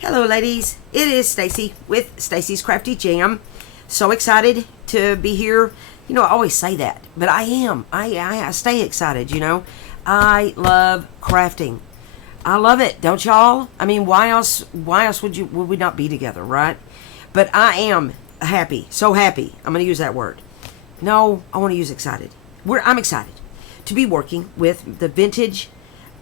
Hello ladies, it is Stacy with Stacy's Crafty Jam. So excited to be here. You know, I always say that, but I am. I stay excited, you know. I love crafting. I love it, don't y'all? I mean, why else would we not be together, right? But I am happy, so happy. I'm going to use that word. No, I want to use excited. I'm excited to be working with the vintage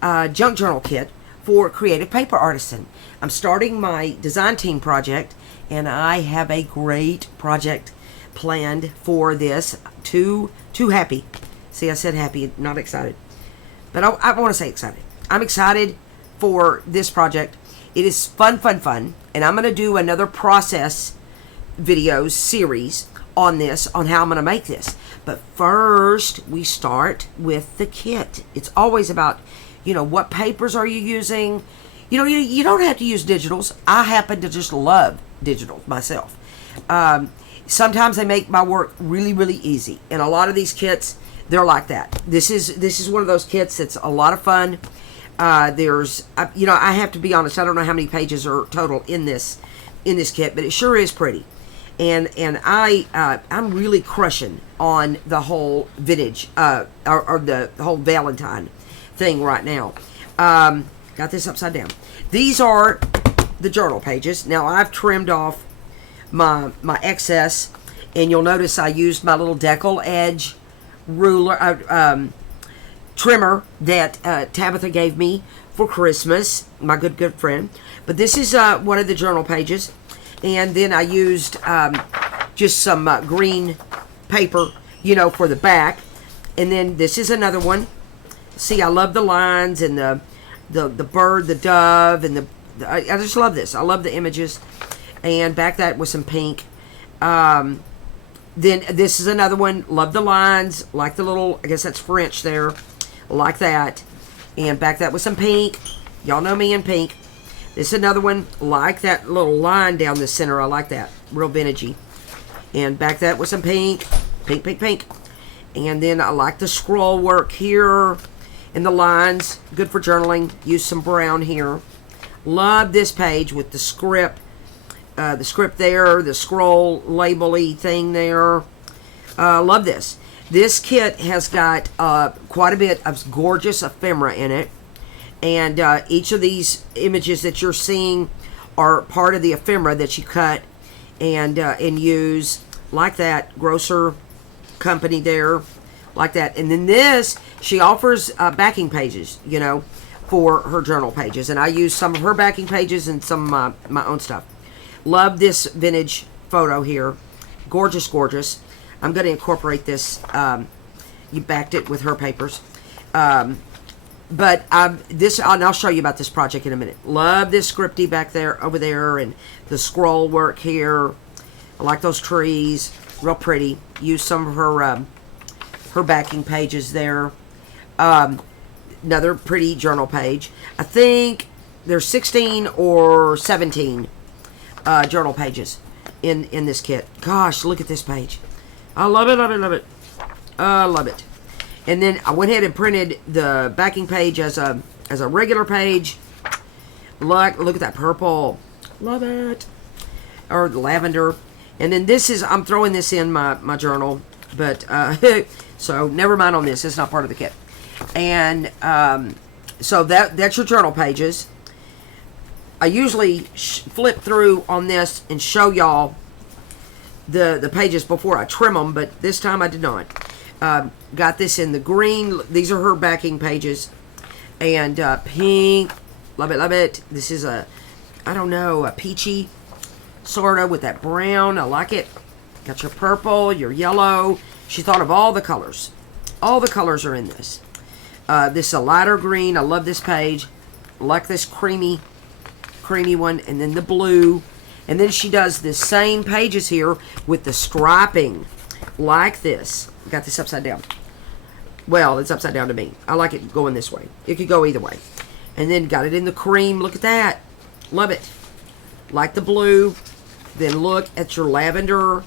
junk journal kit for Kreativ Paper Artisan. I'm starting my design team project, and I have a great project planned for this. Too happy. See, I said happy, not excited. But I want to say excited. I'm excited for this project. It is fun, and I'm going to do another process videos series on this, on how I'm going to make this. But first, we start with the kit. It's always about, you know, what papers are you using? You know, you don't have to use digitals. I happen to just love digitals myself. Sometimes they make my work really easy. And a lot of these kits, they're like that. This is one of those kits that's a lot of fun. You know, I have to be honest, I don't know how many pages are total in this kit, but it sure is pretty. And I'm really crushing on the whole vintage, or the whole Valentine thing right now. Got this upside down. These are the journal pages. Now I've trimmed off my excess, and you'll notice I used my little decal edge ruler trimmer that Tabitha gave me for Christmas, my good friend. But this is one of the journal pages, and then I used just some green paper, you know, for the back. And then this is another one. See, I love the lines and the bird, the dove, and I just love this. I love the images. And back that with some pink. Then this is another one. Love the lines. Like the little, I guess that's French there. Like that. And back that with some pink. Y'all know me in pink. This is another one. Like that little line down the center. I like that. Real vintagey. And back that with some pink. Pink. And then I like the scroll work here. And the lines, good for journaling. Use some brown here. Love this page with the script there, the scroll label-y thing there. Love this. This kit has got quite a bit of gorgeous ephemera in it. And each of these images that you're seeing are part of the ephemera that you cut and use. Like that, grocer company there. Like that. And then this, she offers backing pages, you know, for her journal pages. And I use some of her backing pages and some of my own stuff. Love this vintage photo here. Gorgeous. I'm going to incorporate this. You backed it with her papers. But this, and I'll show you about this project in a minute. Love this scripty back there, over there, and the scroll work here. I like those trees. Real pretty. Use some of her backing pages there. Another pretty journal page. I think there's 16 or 17 journal pages in this kit. Gosh, look at this page. I love it. I love it. And then I went ahead and printed the backing page as a regular page. Look at that purple. Love it. Or the lavender. And then this is, I'm throwing this in my journal, but so never mind on this. It's not part of the kit. And so that's your journal pages. I usually flip through on this and show y'all the pages before I trim them, but this time I did not. Got this in the green. These are her backing pages. And pink. Love it. This is a peachy sort of with that brown. I like it. Got your purple, your yellow. She thought of all the colors. All the colors are in this. This is a lighter green. I love this page. I like this creamy one. And then the blue. And then she does the same pages here with the striping. Like this. Got this upside down. Well, it's upside down to me. I like it going this way. It could go either way. And then got it in the cream. Look at that. Love it. Like the blue. Then look at your lavender.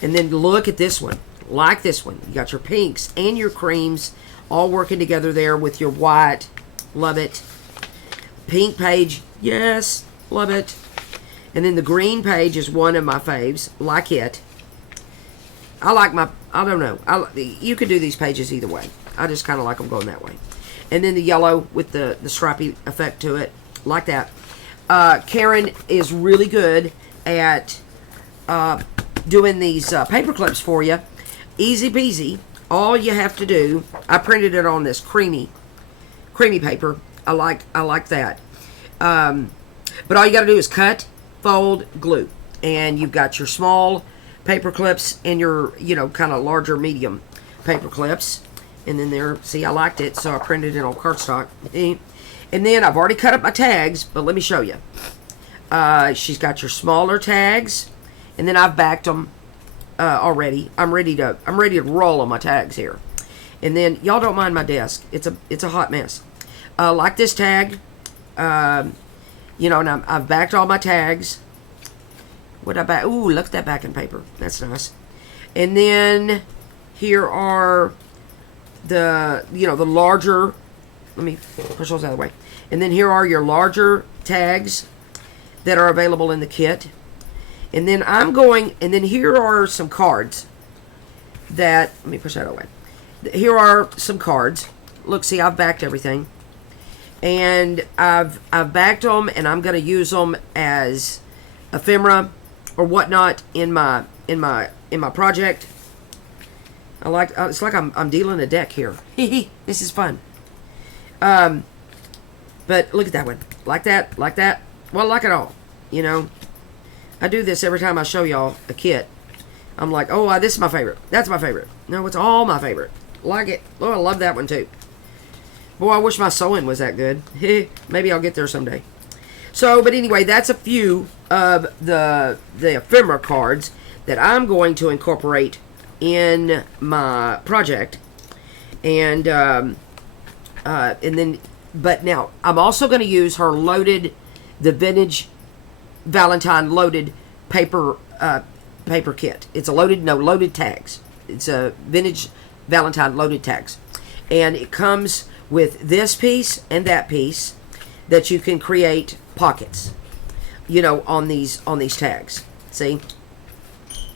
And then look at this one. Like this one. You got your pinks and your creams all working together there with your white. Love it. Pink page. Yes. Love it. And then the green page is one of my faves. Like it. I don't know. You could do these pages either way. I just kind of like them going that way. And then the yellow with the stripy effect to it. Like that. Karen is really good at doing these paper clips for you. Easy peasy. All you have to do, I printed it on this creamy paper. I like that. But all you got to do is cut, fold, glue. And you've got your small paper clips and your, kind of larger medium paper clips. And then there, see, I liked it, so I printed it on cardstock. And then I've already cut up my tags, but let me show you. She's got your smaller tags, and then I've backed them already. I'm ready to roll on my tags here. And then y'all don't mind my desk. It's a hot mess. Like this tag, and I've backed all my tags. What I back? Ooh, look at that backing paper. That's nice. And then here are the larger. Let me push those out of the way. And then here are your larger tags that are available in the kit. And then and then here are some cards that, let me push that away. Here are some cards. Look, see, I've backed everything. And I've backed them, and I'm going to use them as ephemera or whatnot in my project. It's like I'm dealing a deck here. This is fun. But look at that one. Like that. Well, like it all. I do this every time I show y'all a kit. I'm like, oh, this is my favorite. That's my favorite. No, it's all my favorite. Like it. Oh, I love that one too. Boy, I wish my sewing was that good. Maybe I'll get there someday. So, but anyway, that's a few of the ephemera cards that I'm going to incorporate in my project. And then, but now I'm also going to use her the vintage Valentine loaded paper kit. It's a loaded tags. It's a vintage Valentine loaded tags, and it comes with this piece and that piece that you can create pockets, on these tags. See,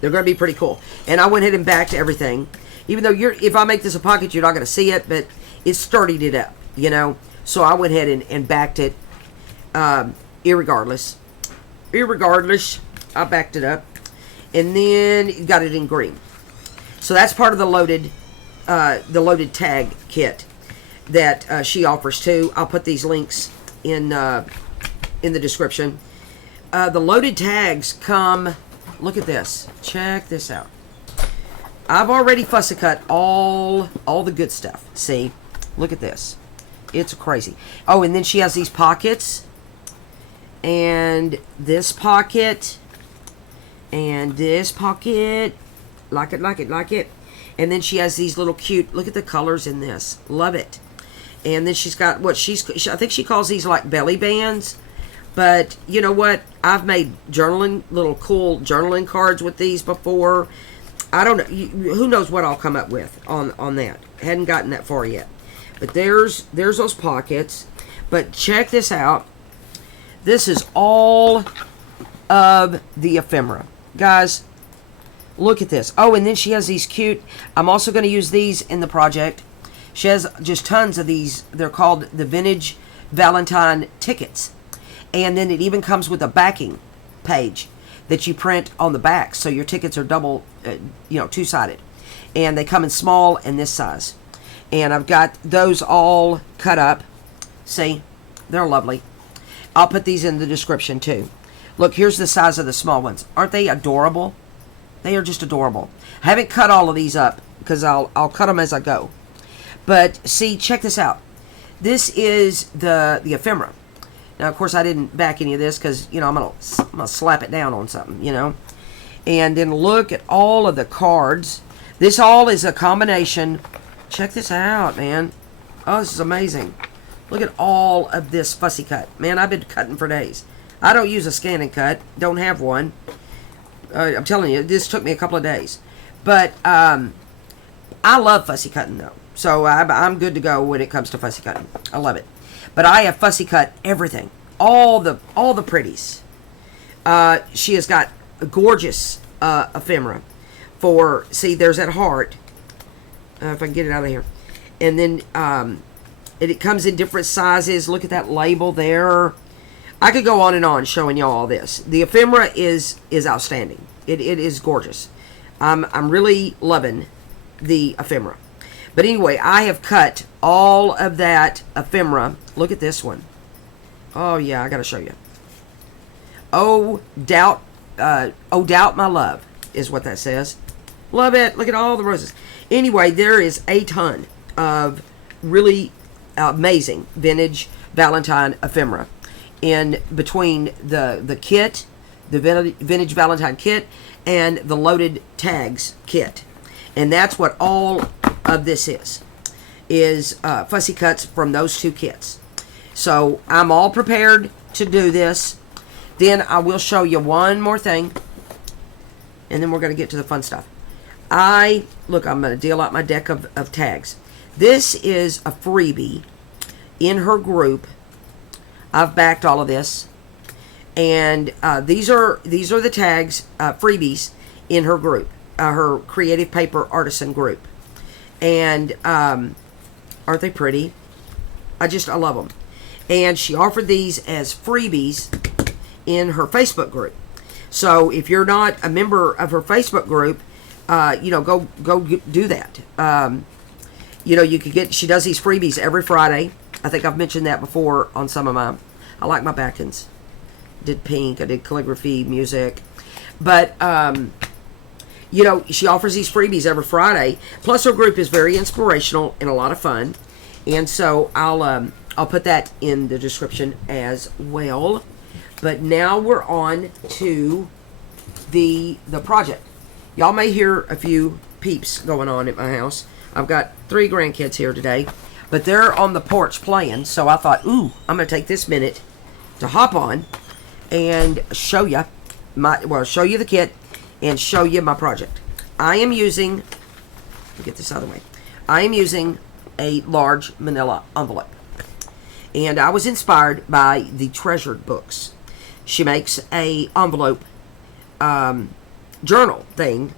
they're going to be pretty cool. And I went ahead and backed everything, even though if I make this a pocket, you're not going to see it, but it sturdied it up, So I went ahead and backed it, irregardless, I backed it up, and then got it in green. So that's part of the loaded tag kit that she offers too. I'll put these links in the description. The loaded tags come. Look at this. Check this out. I've already fussy cut all the good stuff. See, look at this. It's crazy. Oh, and then she has these pockets. And this pocket. And this pocket. Like it. And then she has these little cute, look at the colors in this. Love it. And then she's got I think she calls these like belly bands. But you know what? I've made little cool journaling cards with these before. I don't know. Who knows what I'll come up with on that. Hadn't gotten that far yet. But there's those pockets. But check this out. This is all of the ephemera. Guys, look at this. Oh, and then she has these cute. I'm also going to use these in the project. She has just tons of these. They're called the Vintage Valentine tickets. And then it even comes with a backing page that you print on the back. So your tickets are double, two-sided. And they come in small and this size. And I've got those all cut up. See? They're lovely. I'll put these in the description too. Look, here's the size of the small ones. Aren't they adorable? They are just adorable. I haven't cut all of these up because I'll cut them as I go. But see, check this out. This is the ephemera. Now, of course, I didn't back any of this because, I'm gonna slap it down on something, And then look at all of the cards. This all is a combination. Check this out, man. Oh, this is amazing. Look at all of this fussy cut. Man, I've been cutting for days. I don't use a scan and cut. Don't have one. I'm telling you, this took me a couple of days. But I love fussy cutting, though. So I'm good to go when it comes to fussy cutting. I love it. But I have fussy cut everything. all the pretties. She has got a gorgeous ephemera for, see, there's that heart. If I can get it out of here. And then it comes in different sizes. Look at that label there. I could go on and on showing y'all all this. The ephemera is outstanding. It is gorgeous. I'm really loving the ephemera. But anyway, I have cut all of that ephemera. Look at this one. Oh yeah, I gotta show you. Oh doubt my love is what that says. Love it. Look at all the roses. Anyway, there is a ton of really amazing vintage Valentine ephemera in between the kit, the vintage Valentine kit, and the loaded tags kit. And that's what all of this is fussy cuts from those two kits. So I'm all prepared to do this. Then I will show you one more thing, and then we're going to get to the fun stuff. Look, I'm going to deal out my deck of tags. This is a freebie in her group. I've backed all of this, and these are the tags, freebies in her group, her Kreativ Paper Artisan group. And aren't they pretty? I love them. And she offered these as freebies in her Facebook group. So if you're not a member of her Facebook group, go do that. You could get, she does these freebies every Friday. I think I've mentioned that before on some of mine. I like my back-ends. Did pink, I did calligraphy, music. But, she offers these freebies every Friday. Plus her group is very inspirational and a lot of fun. And so I'll put that in the description as well. But now we're on to the project. Y'all may hear a few peeps going on at my house. I've got 3 grandkids here today, but they're on the porch playing. So I thought, I'm going to take this minute to hop on and show you the kit and show you my project. I am using, let me get this out of the way. I am using a large manila envelope. And I was inspired by the Treasured books. She makes a envelope journal thing.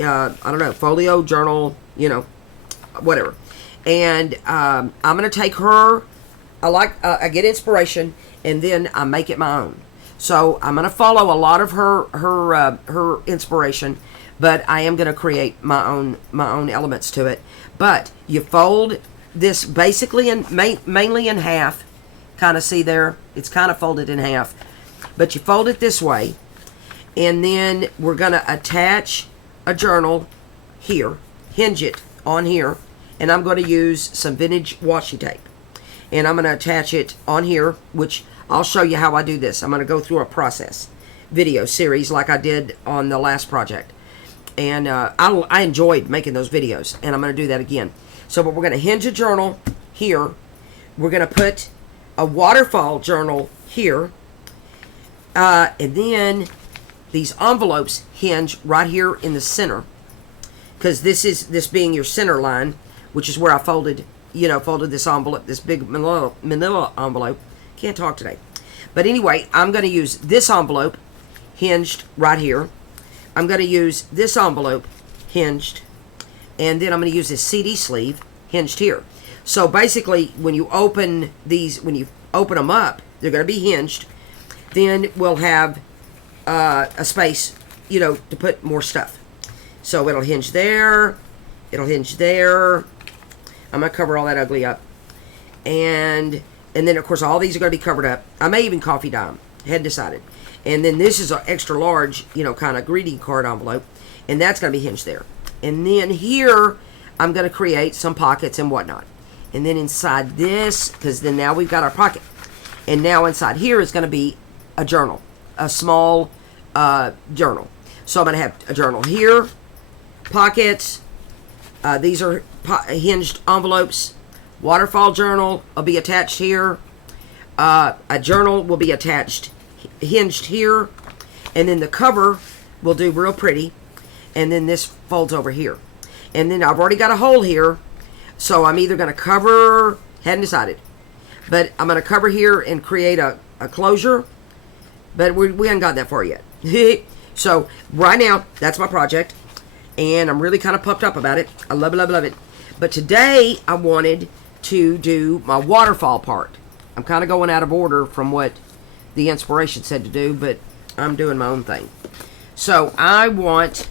I don't know, folio, journal, whatever. And I'm going to take her, I get inspiration, and then I make it my own. So I'm going to follow a lot of her inspiration, but I am going to create my own elements to it. But you fold this basically mainly in half. Kind of see there? It's kind of folded in half. But you fold it this way, and then we're going to attach a journal here, hinge it on here, and I'm going to use some vintage washi tape. And I'm going to attach it on here, which I'll show you how I do this. I'm going to go through a process video series like I did on the last project. And I enjoyed making those videos, and I'm going to do that again. So, but we're going to hinge a journal here. We're going to put a waterfall journal here. And then these envelopes hinge right here in the center. Because this being your center line, which is where I folded this envelope, this big manila envelope. Can't talk today. But anyway, I'm going to use this envelope hinged right here. I'm going to use this envelope hinged. And then I'm going to use this CD sleeve hinged here. So basically, when you open them up, they're going to be hinged. Then we'll have a space, to put more stuff. So it'll hinge there. It'll hinge there. I'm going to cover all that ugly up. And then, of course, all these are going to be covered up. I may even coffee dye them. Hadn't decided. And then this is an extra large, kind of greeting card envelope. And that's going to be hinged there. And then here, I'm going to create some pockets and whatnot. And then inside this, because then now we've got our pocket. And now inside here is going to be a journal. A small journal. So I'm going to have a journal here. Pockets. These are hinged envelopes. Waterfall journal will be attached here. A journal will be attached, hinged here. And then the cover will do real pretty. And then this folds over here. And then I've already got a hole here. So I'm either going to cover, hadn't decided. But I'm going to cover here and create a a closure, but we haven't got that far yet. So right now, that's my project, and I'm really kind of pumped up about it. I love it, love it, love it. But today, I wanted to do my waterfall part. I'm kind of going out of order from what the inspiration said to do, but I'm doing my own thing. So I want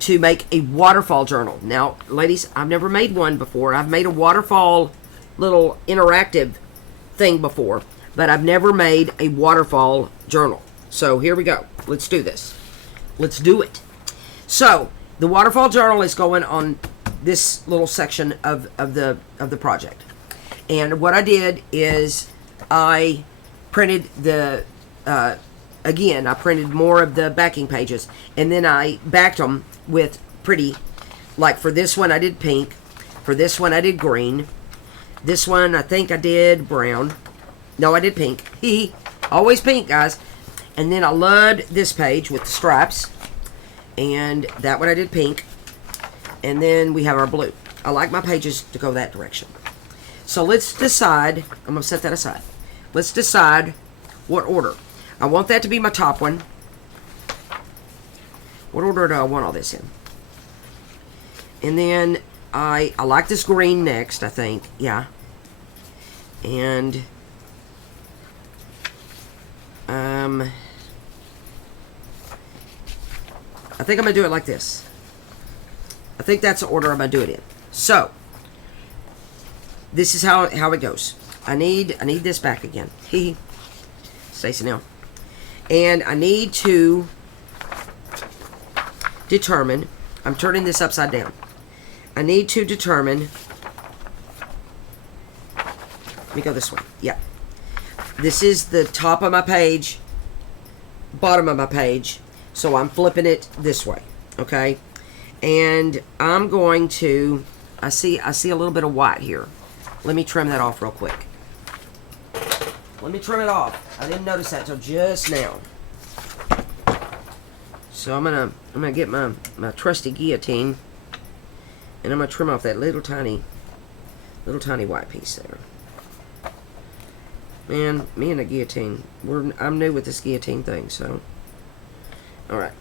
to make a waterfall journal. Now, ladies, I've never made one before. I've made a waterfall little interactive thing before, but I've never made a waterfall journal. So here we go. Let's do this. Let's do it. So the waterfall journal is going on this little section of the project. And what I did is I printed the again, I printed more of the backing pages, and then I backed them with pretty, like for this one I did pink, for this one I did green, this one I think I did brown. No, I did pink. Always pink, guys. And then I loved this page with the stripes, and that one I did pink, and then we have our blue. I like my pages to go that direction. So let's decide, I'm going to set that aside. Let's decide what order. I want that to be my top one. What order do I want all this in? And then I like this green next, I think. Yeah. And I think I'm going to do it like this. I think that's the order I'm going to do it in. So, this is how it goes. I need this back again. Stacy now. And I need to determine, I'm turning this upside down. I need to determine, let me go this way. Yeah. This is the top of my page, bottom of my page. So I'm flipping it this way, okay? And I'm going to, I see a little bit of white here. Let me trim that off real quick. Let me trim it off. I didn't notice that till just now. So I'm gonna get my trusty guillotine, and I'm gonna trim off that little tiny white piece there. Man, me and a guillotine. I'm new with this guillotine thing, so. Alright.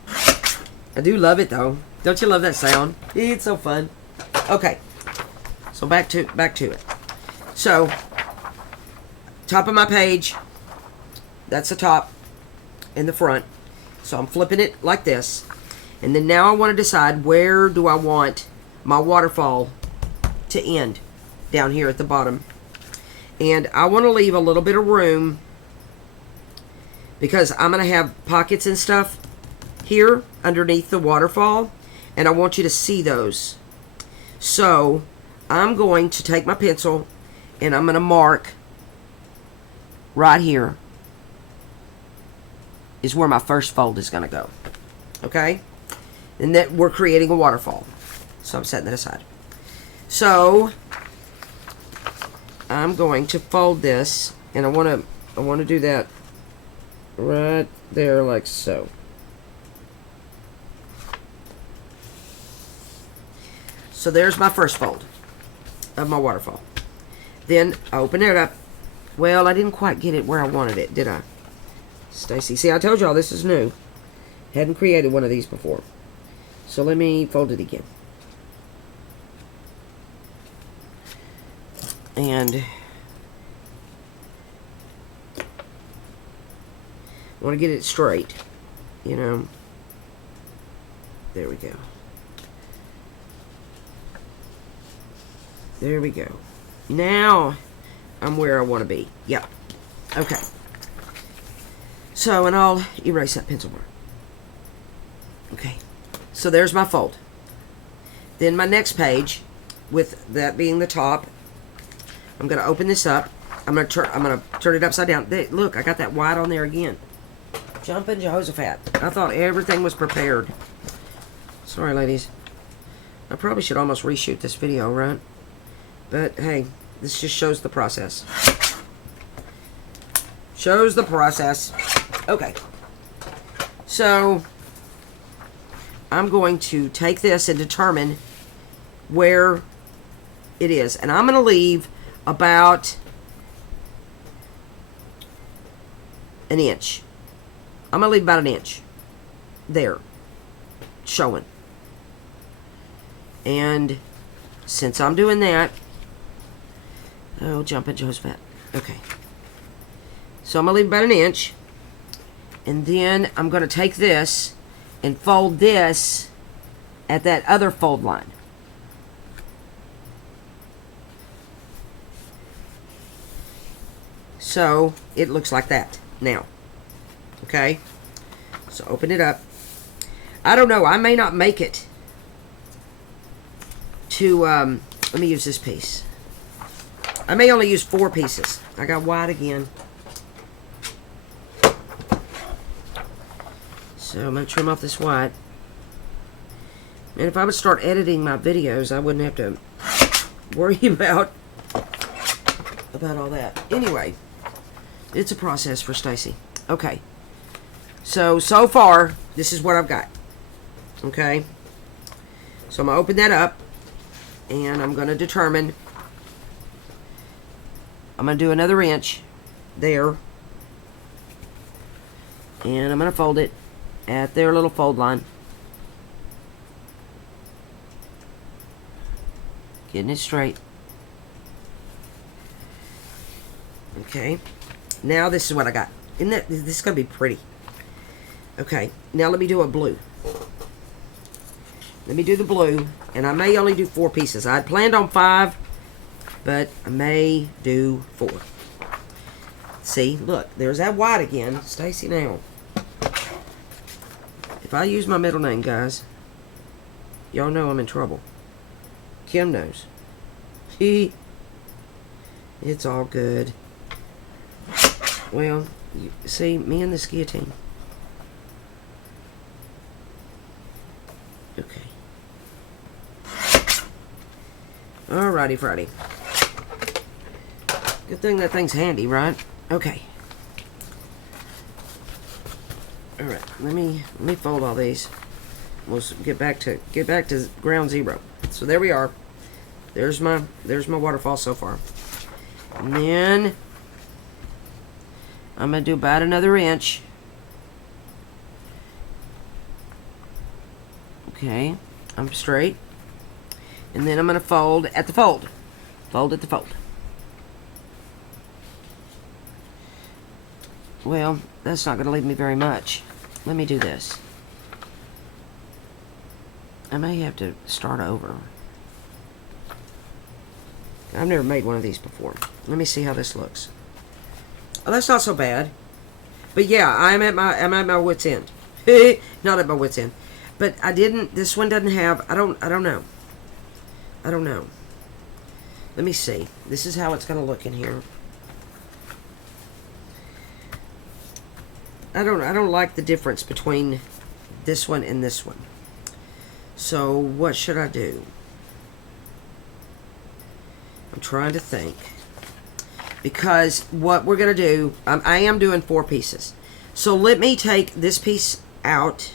I do love it though. Don't you love that sound? It's so fun. Okay. So back to it. So top of my page, that's the top and the front. So I'm flipping it like this. And then now I want to decide where do I want my waterfall to end down here at the bottom. And I want to leave a little bit of room because I'm going to have pockets and stuff here underneath the waterfall, and I want you to see those. So I'm going to take my pencil and I'm going to mark right here is where my first fold is going to go. Okay? And that we're creating a waterfall. So I'm setting that aside. So I'm going to fold this, and I want to do that right there like so. So there's my first fold of my waterfall. Then I open it up. Well, I didn't quite get it where I wanted it, did I? Stacy, see, I told y'all this is new. Hadn't created one of these before. So let me fold it again. And I want to get it straight, you know. There we go. There we go. Now I'm where I want to be. Yep. Okay. So, and I'll erase that pencil mark. Okay. So there's my fold. Then my next page, with that being the top, I'm going to open this up. I'm going to turn it upside down. Look, I got that white on there again. Jumping Jehoshaphat. I thought everything was prepared. Sorry, ladies. I probably should almost reshoot this video, right? But, hey, this just shows the process. Shows the process. Okay. So, I'm going to take this and determine where it is. And I'm going to leave about an inch. I'm going to leave about an inch there showing. And since I'm doing that, oh, jumping Joe's okay. So I'm going to leave about an inch. And then I'm going to take this and fold this at that other fold line. So it looks like that now. Okay? So open it up. I don't know. I may not make it to, let me use this piece. I may only use 4 pieces. I got white again. So I'm going to trim off this white. And if I would start editing my videos, I wouldn't have to worry about all that. Anyway, it's a process for Stacy. Okay. So far, this is what I've got. Okay. So I'm going to open that up. And I'm going to determine. I'm going to do another inch there. And I'm going to fold it at their little fold line. Getting it straight. Okay. Now this is what I got. This is going to be pretty. Okay. Now let me do a blue. Let me do the blue. And I may only do 4 pieces. I had planned on 5. But I may do 4. See, look. There's that white again. Stacy now. If I use my middle name, guys, y'all know I'm in trouble. Kim knows. It's all good. Well, you see, me and this guillotine. Okay. Alrighty, Friday. Good thing that thing's handy, right? Okay. Alright, let me fold all these. We'll get back to ground zero. So there we are. There's my waterfall so far. And then I'm gonna do about another inch. Okay, I'm straight. And then I'm gonna fold at the fold. Fold at the fold. Well, that's not gonna leave me very much. Let me do this. I may have to start over. I've never made one of these before. Let me see how this looks. Oh, that's not so bad. But yeah, I'm at my wit's end. Not at my wit's end. But I didn't. This one doesn't have. I don't know. I don't know. Let me see. This is how it's gonna look in here. I don't like the difference between this one and this one. So what should I do? I'm trying to think. Because what we're going to do, I am doing 4 pieces. So let me take this piece out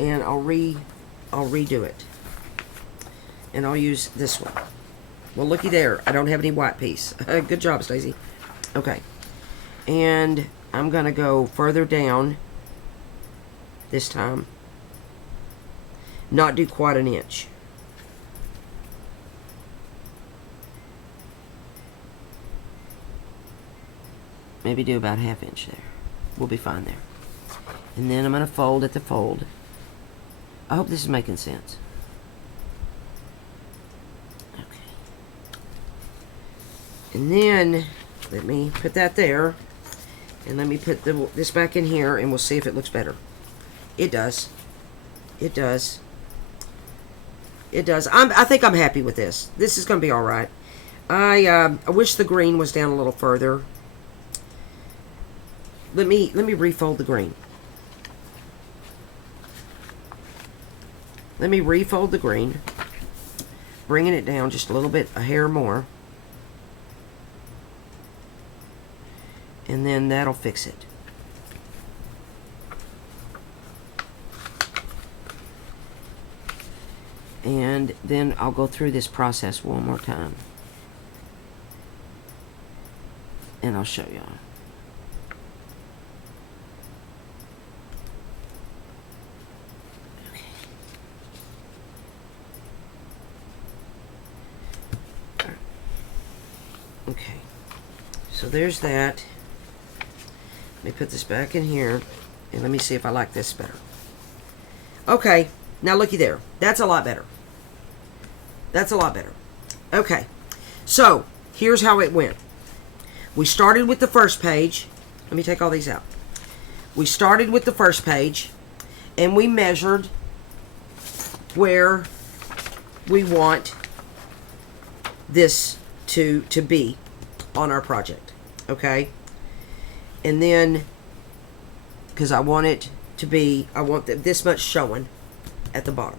and I'll redo it. And I'll use this one. Well, looky there. I don't have any white piece. Good job, Stacey. Okay. And I'm going to go further down this time. Not do quite an inch. Maybe do about ½ inch there. We'll be fine there. And then I'm going to fold at the fold. I hope this is making sense. Okay. And then let me put that there. And let me put this back in here and we'll see if it looks better. It does. It does. It does. I think I'm happy with this. This is going to be all right. I wish the green was down a little further. Let me refold the green. Let me refold the green. Bringing it down just a little bit, a hair more. And then that'll fix it. And then I'll go through this process one more time. And I'll show y'all. Okay, so there's that. Let me put this back in here, and let me see if I like this better. Okay, now looky there. That's a lot better. That's a lot better. Okay, so here's how it went. We started with the first page. Let me take all these out. We started with the first page, and we measured where we want this to be on our project. Okay? And then, because I want it to be, I want this much showing at the bottom.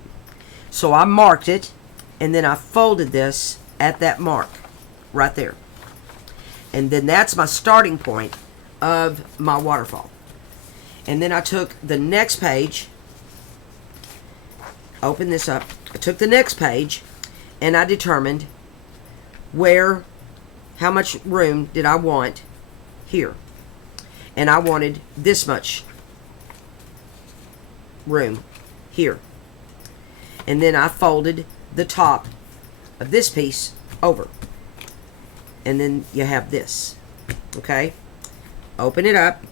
So I marked it, and then I folded this at that mark right there. And then that's my starting point of my waterfall. And then I took the next page, open this up, I took the next page, and I determined how much room did I want here. And I wanted this much room here. And then I folded the top of this piece over. And then you have this. Okay? Open it up.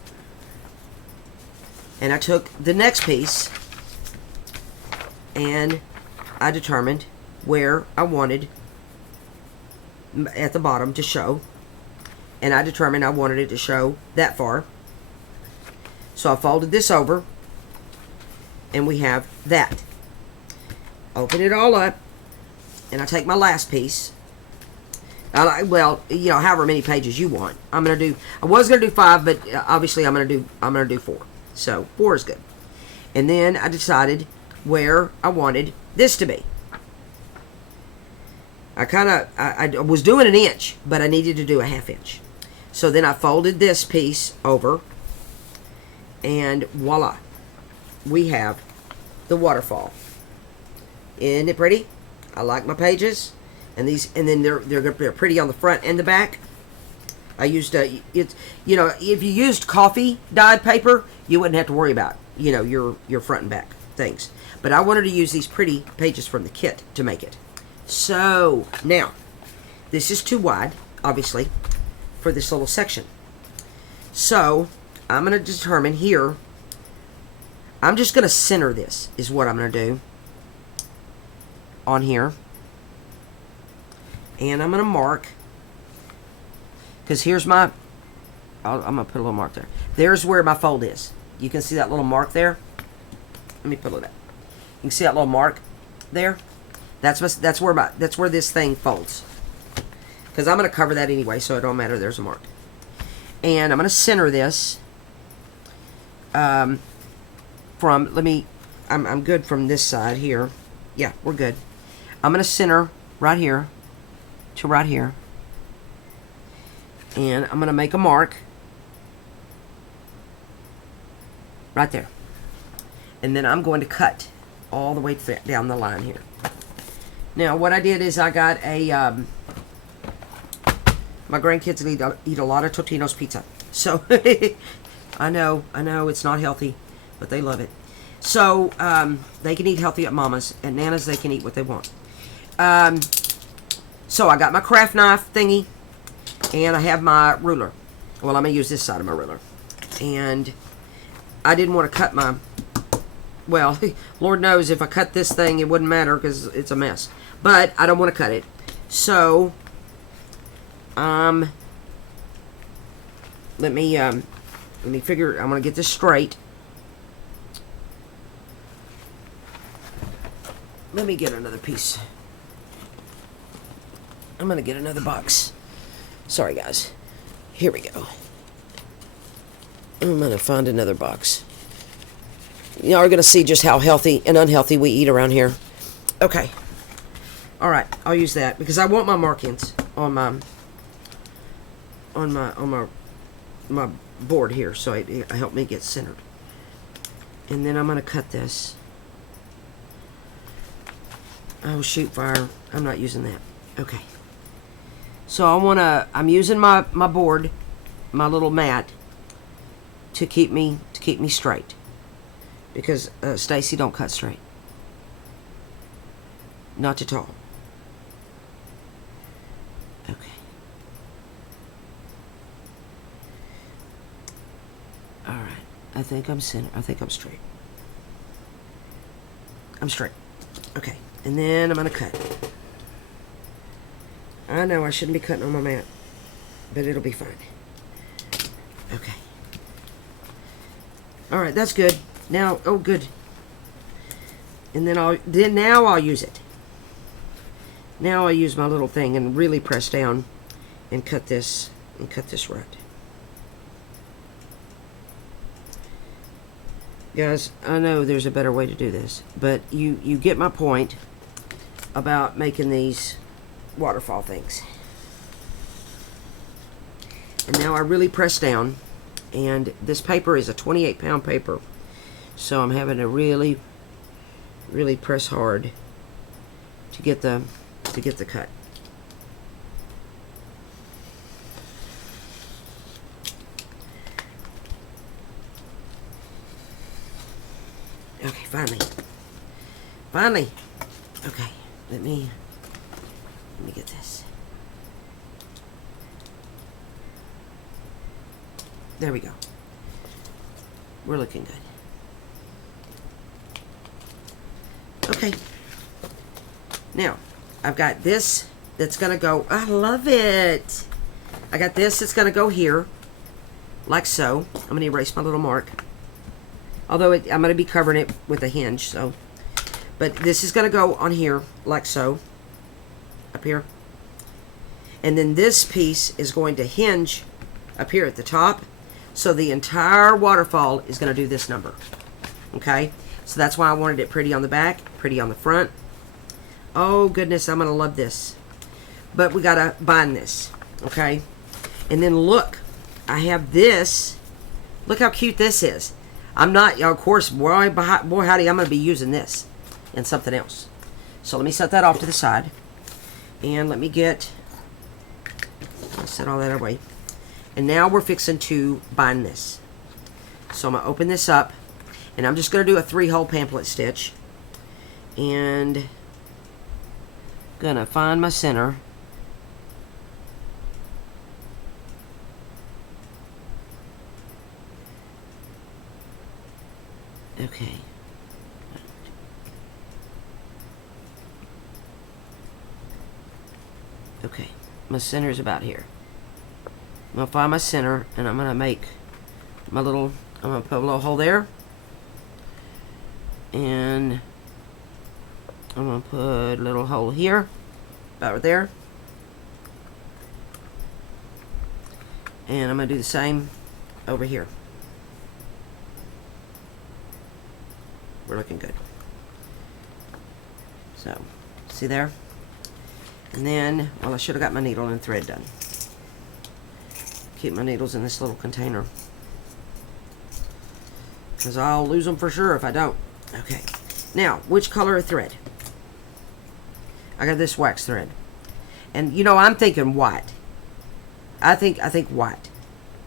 And I took the next piece and I determined where I wanted at the bottom to show. And I determined I wanted it to show that far. So I folded this over. And we have that. Open it all up. And I take my last piece. Well, you know, however many pages you want. I was gonna do 5, but obviously I'm gonna do 4. So 4 is good. And then I decided where I wanted this to be. I was doing an inch, but I needed to do a 1/2 inch. So then I folded this piece over, and voila, we have the waterfall. Isn't it pretty? I like my pages. And then they're pretty on the front and the back. I used if you used coffee dyed paper, you wouldn't have to worry about your front and back things. But I wanted to use these pretty pages from the kit to make it. So now, this is too wide, obviously, for this little section. So I'm going to determine here. I'm just going to center this. Is what I'm going to do on here. And I'm going to mark, because here's I'm going to put a little mark there. There's where my fold is. You can see that little mark there. Let me pull it up. You can see that little mark there. That's where this thing folds. Because I'm going to cover that anyway, so it don't matter. There's a mark. And I'm going to center this. I'm good from this side here. Yeah, we're good. I'm going to center right here to right here, and I'm going to make a mark right there, and then I'm going to cut all the way down the line here. Now what I did is I got a my grandkids eat a lot of Totino's pizza, so I know it's not healthy, but they love it. So they can eat healthy at Mama's. At Nana's they can eat what they want. So I got my craft knife thingy, and I have my ruler. Well, I'm going to use this side of my ruler. And I didn't want to cut well, Lord knows if I cut this thing, it wouldn't matter because it's a mess. But I don't want to cut it. So, let me figure, I'm going to get this straight. Let me get another piece. I'm going to get another box. Sorry, guys. Here we go. I'm going to find another box. Y'all are going to see just how healthy and unhealthy we eat around here. Okay. All right. I'll use that because I want my markings on my board here, so it help me get centered. And then I'm going to cut this. Oh, shoot, fire. I'm not using that. Okay. So I'm using my board, my little mat, to keep me straight. Because Stacy don't cut straight. Not at all. Okay. Alright, I think I'm center. I think I'm straight. I'm straight. Okay, and then I'm going to cut. I know I shouldn't be cutting on my mat, but it'll be fine. Okay. Alright, that's good. Now, oh good. And then now I'll use it. Now I'll use my little thing and really press down and cut this right. Guys, I know there's a better way to do this, but you get my point about making these waterfall things. And now I really press down, and this paper is a 28-pound paper, so I'm having to really press hard to get the cut. Okay, finally. Okay, let me get this. There we go. We're looking good. Okay. Now, I've got this that's going to go. I love it. I got this that's going to go here, like so. I'm going to erase my little mark. Although I'm going to be covering it with a hinge, so. But this is going to go on here, like so. Up here. And then this piece is going to hinge up here at the top. So the entire waterfall is going to do this number. Okay? So that's why I wanted it pretty on the back, pretty on the front. Oh, goodness, I'm going to love this. But we got to bind this. Okay? And then look, I have this. Look how cute this is. I'm not, of course, boy howdy, I'm going to be using this and something else. So let me set that off to the side. And let me I'll set all that away. And now we're fixing to bind this. So I'm going to open this up. And I'm just going to do a 3-hole pamphlet stitch. And going to find my center. Okay. Okay. My center is about here. I'm going to find my center, and I'm going to make my little, I'm going to put a little hole there. And I'm going to put a little hole here, about right there. And I'm going to do the same over here. We're looking good. So, see there? And then, well, I should have got my needle and thread done. Keep my needles in this little container, because I'll lose them for sure if I don't. Okay. Now, which color of thread? I got this wax thread. And, you know, I'm thinking white. I think white.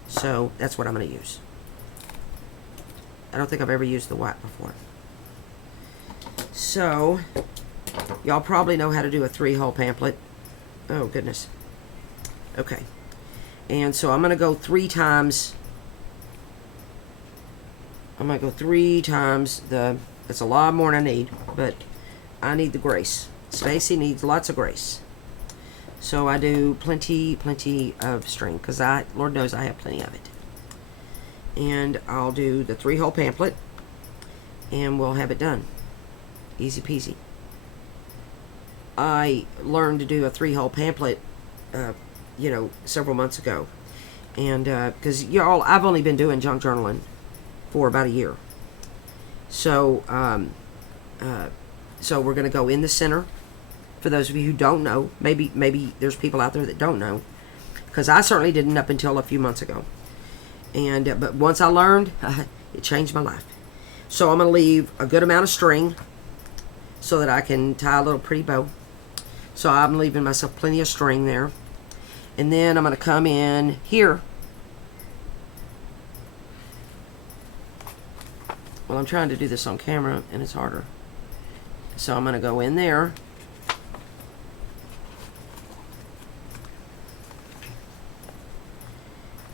So, that's what I'm going to use. I don't think I've ever used the white before. So, y'all probably know how to do a 3-hole pamphlet. Oh, goodness. Okay. And so I'm going to go 3 times. I'm going to go 3 times the, that's a lot more than I need, but I need the grace. Stacy needs lots of grace. So I do plenty of string, because Lord knows I have plenty of it. And I'll do the 3-hole pamphlet, and we'll have it done. Easy peasy. I learned to do a 3-hole pamphlet, you know, several months ago. And, because, y'all, I've only been doing junk journaling for about a year. So, so we're going to go in the center. For those of you who don't know, maybe there's people out there that don't know. Because I certainly didn't up until a few months ago. And, but once I learned, it changed my life. So I'm going to leave a good amount of string so that I can tie a little pretty bow. So I'm leaving myself plenty of string there. And then I'm going to come in here. Well, I'm trying to do this on camera, and it's harder. So I'm going to go in there.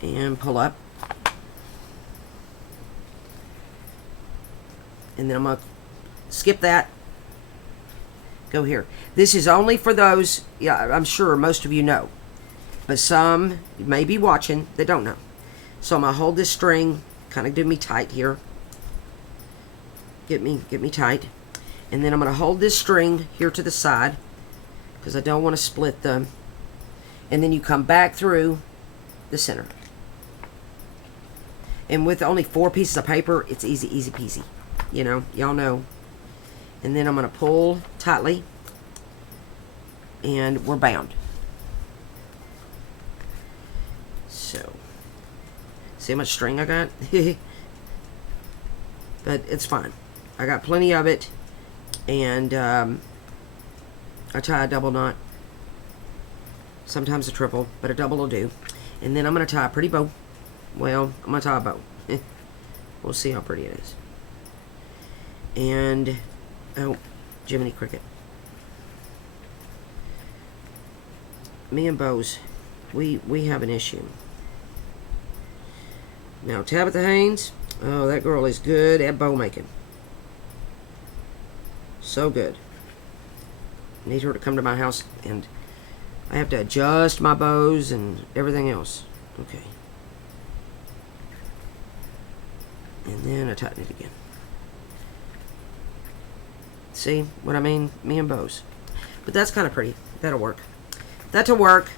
And pull up. And then I'm going to skip that. Go here. This is only for those, yeah, I'm sure most of you know, but some may be watching that don't know. So I'm going to hold this string, kind of do me tight here. Get me tight. And then I'm going to hold this string here to the side because I don't want to split them. And then you come back through the center. And with only 4 pieces of paper, it's easy peasy. You know, y'all know. And then I'm going to pull tightly. And we're bound. So, see how much string I got? But it's fine. I got plenty of it. And I tie a double knot. Sometimes a triple, but a double will do. And then I'm going to tie a pretty bow. Well, I'm going to tie a bow. We'll see how pretty it is. And, oh, Jiminy Cricket. Me and bows, we have an issue. Now, Tabitha Haynes, oh, that girl is good at bow making. So good. Need her to come to my house, and I have to adjust my bows and everything else. Okay. And then I tighten it again. See what I mean? Me and bows. But that's kind of pretty. That'll work. That'll work.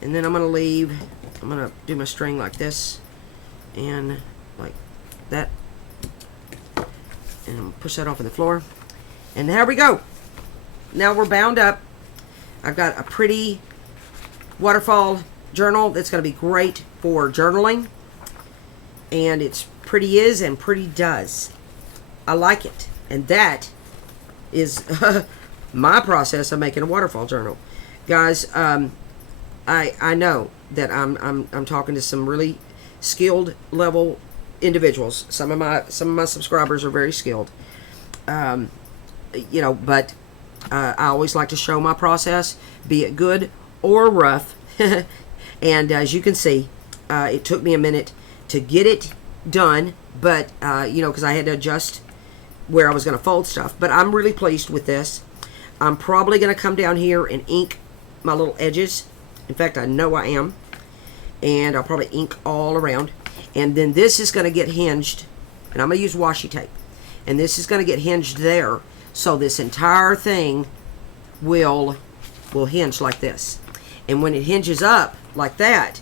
And then I'm going to leave. I'm going to do my string like this. And like that. And I'm push that off on the floor. And there we go. Now we're bound up. I've got a pretty waterfall journal that's going to be great for journaling. And it's pretty is and pretty does. I like it. And that is my process of making a waterfall journal. Guys, I know that I'm talking to some really skilled level individuals. Some of my subscribers are very skilled. You know, but I always like to show my process, be it good or rough. And as you can see, it took me a minute to get it done, but you know, because I had to adjust where I was going to fold stuff. But I'm really pleased with this. I'm probably going to come down here and ink my little edges. In fact, I know I am. And I'll probably ink all around. And then this is going to get hinged, and I'm going to use washi tape. And this is going to get hinged there, so this entire thing will hinge like this. And when it hinges up like that,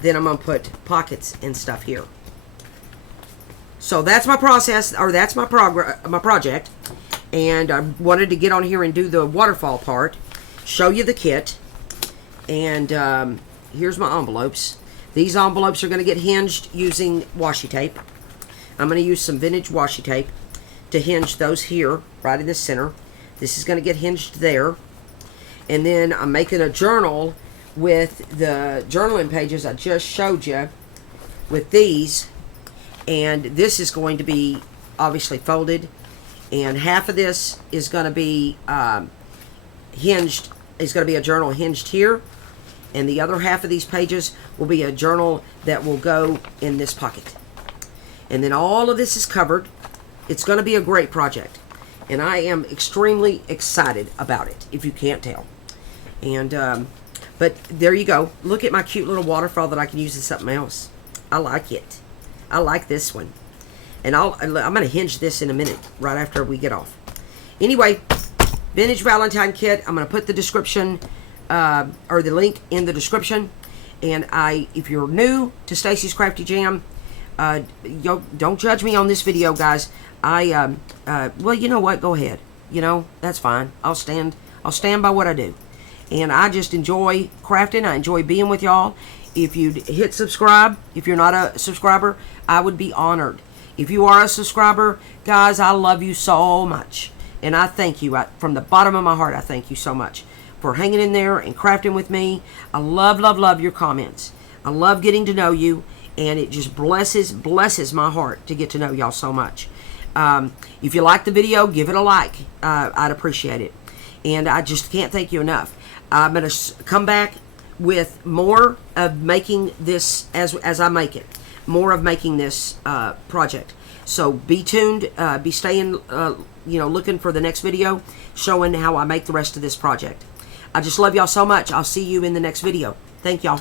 then I'm going to put pockets and stuff here. So that's my process, or that's my project. And I wanted to get on here and do the waterfall part, show you the kit. And here's my envelopes. These envelopes are going to get hinged using washi tape. I'm going to use some vintage washi tape to hinge those here, right in the center. This is going to get hinged there. And then I'm making a journal with the journaling pages I just showed you with these. And this is going to be obviously folded. And half of this is going to be hinged, is going to be a journal hinged here. And the other half of these pages will be a journal that will go in this pocket. And then all of this is covered. It's going to be a great project. And I am extremely excited about it, if you can't tell. And, but there you go. Look at my cute little waterfall that I can use as something else. I like it. I like this one. And I'm going to hinge this in a minute, right after we get off. Anyway, Vintage Valentine Kit. I'm going to put the description, or the link in the description. And if you're new to Stacy's Crafty Jam, don't judge me on this video, guys. Well, you know what? Go ahead. You know, that's fine. I'll stand by what I do. And I just enjoy crafting. I enjoy being with y'all. If you'd hit subscribe, if you're not a subscriber, I would be honored. If you are a subscriber, guys, I love you so much. And I thank you. From the bottom of my heart, I thank you so much for hanging in there and crafting with me. I love, love, love your comments. I love getting to know you. And it just blesses my heart to get to know y'all so much. If you like the video, give it a like. I'd appreciate it. And I just can't thank you enough. I'm going to come back with more of making this as I make it. More of making this project. So be tuned, be staying, looking for the next video showing how I make the rest of this project. I just love y'all so much. I'll see you in the next video. Thank y'all.